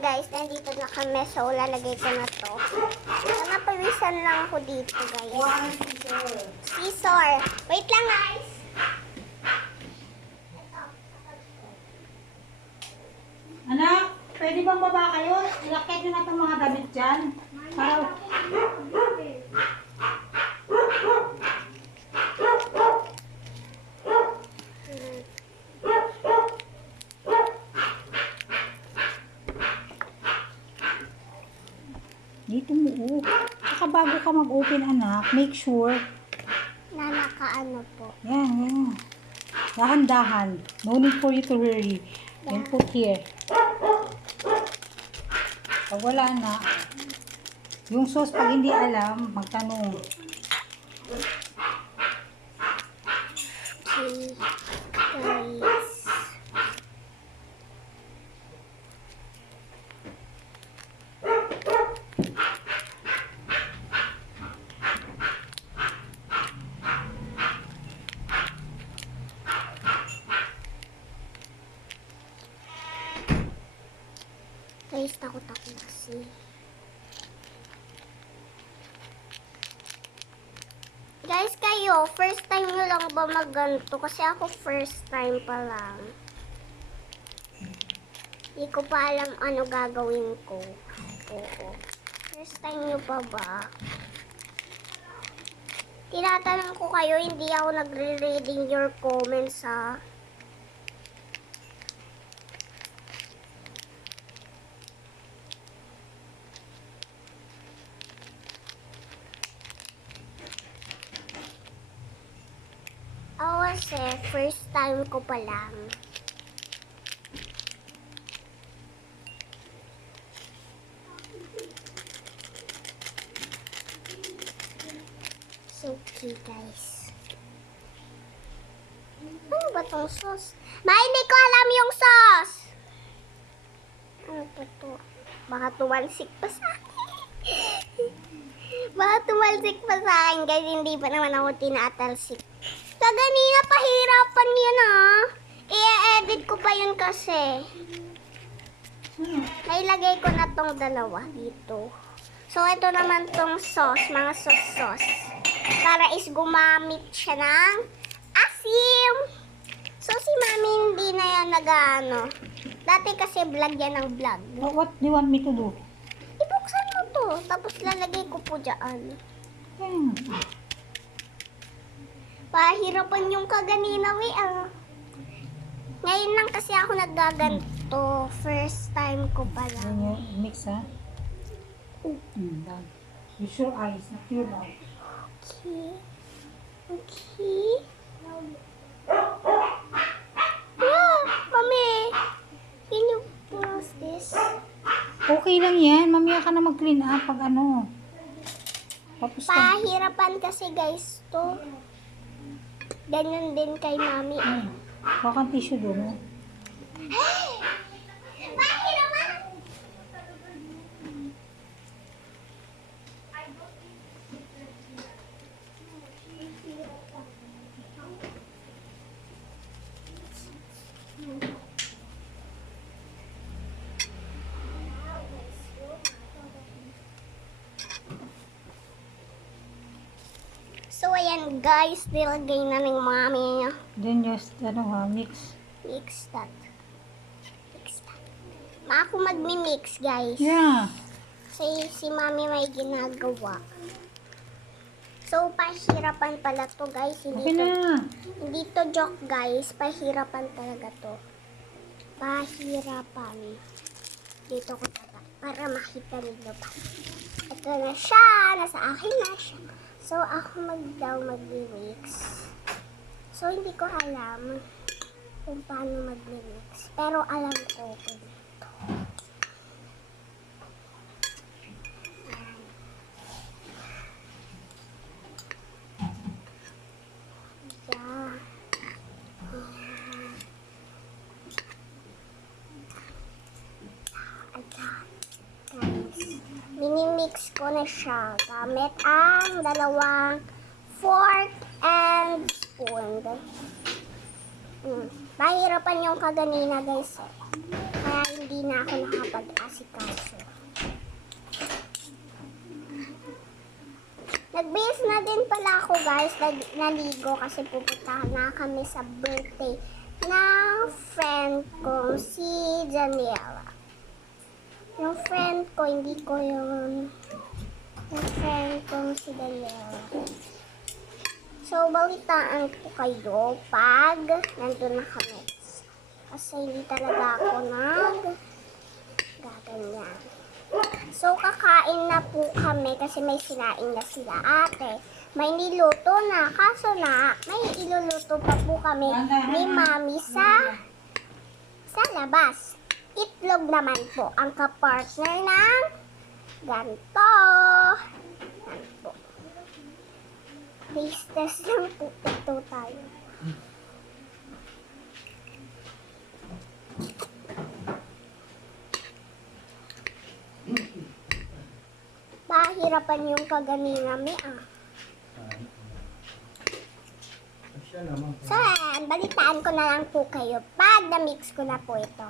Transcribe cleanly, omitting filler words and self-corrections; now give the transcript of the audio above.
guys, nandito na kami. So, lalagay ko na to. So, napawisan lang ako dito, guys. Scissor. Wait lang, guys. Anak, pwede bang baba kayo? Ilakit nyo na itong mga damit dyan. Para... Dito mo, Saka bago ka mag-open, anak, make sure. Na nakaano po. Yan, yan. Dahan-dahan. No need for you to hurry. Then put here. Pag wala na, yung sauce, pag hindi alam, magtanong. Okay, guys. Guys, takot ako kasi. Guys, kayo, first time nyo lang ba magganto? Kasi ako first time pa lang. Hindi ko pa alam ano gagawin ko. Oo. First time nyo pa ba? Tinatanong ko kayo, hindi ako nagre-reading your comments, ha? Ako kasi, first time ko pa lang. So, okay guys. Ano ba tong sauce? Hindi ko alam yung sauce! Ano ba to? Baka tumalsik pa sa akin. Baka tumalsik pa sa akin guys. Hindi pa naman ako tinatalsik. Kaganina pahirapan yan i-edit ko pa yun kasi. Nailagay ko na tong dalawa dito. So, ito naman tong sauce, mga sauce. Para is gumamit siya ng asim. So, si mami hindi na yan nag-ano. Dati kasi vlog yan ng vlog. What do you want me to do? Ibuksan mo to. Tapos lalagay ko po dyan. Pahirapan yung kaganina, Ngayon lang kasi ako naggaganto. First time ko pa lang. Then you mix, ha? Done. Use your eyes, not your mouth. Okay. Okay. Yeah, Mami. Can you close this? Okay lang yan. Mamaya ka na mag-clean up pag ano. Tapos ka. Pahirapan kasi guys to. Ganyan din kay Mami. Baka tissue doon, Pahirapan! So, ayan guys, nilagay na ng Mami niya. Then just, mix. Mix that. Ako magmi-mix, guys. Yeah. Kasi si Mami may ginagawa. So, pahirapan pala to, guys. Okay na. Hindi to joke, guys. Pahirapan talaga to. Pahirapan. Dito ko tatak para makita nila pa. Ito na siya. Nasa akin na siya. So, ako magmi-mix. So, hindi ko alam kung paano mag-mix. Pero alam ko kung ito. Yeah. Guys, mini-mix ko na siya gamit ang dalawang fork and spoon. Mahirapan yung kaganina guys. Kaya hindi na ako nakapag-asikaso. Nagbihis na din pala ako guys, naligo kasi pupuntahan na kami sa birthday ng friend kong si Daniela. Yung friend ko, hindi ko yung friend kong si Daniela. So, balitaan ko kayo pag nandun na kami. Kasi hindi talaga ako gaganyan. So, kakain na po kami kasi may sinaing na sila ate. May niluto na. Kaso na, may iluluto pa po kami ni Mami sa labas. Itlog naman po ang kapartner ng ganito. Yan po. Taste test lang po ito tayo. Bahirapan yung kaganinami Siya naman. So, ayan, balitaan ko na lang po kayo pag na-mix ko na po ito.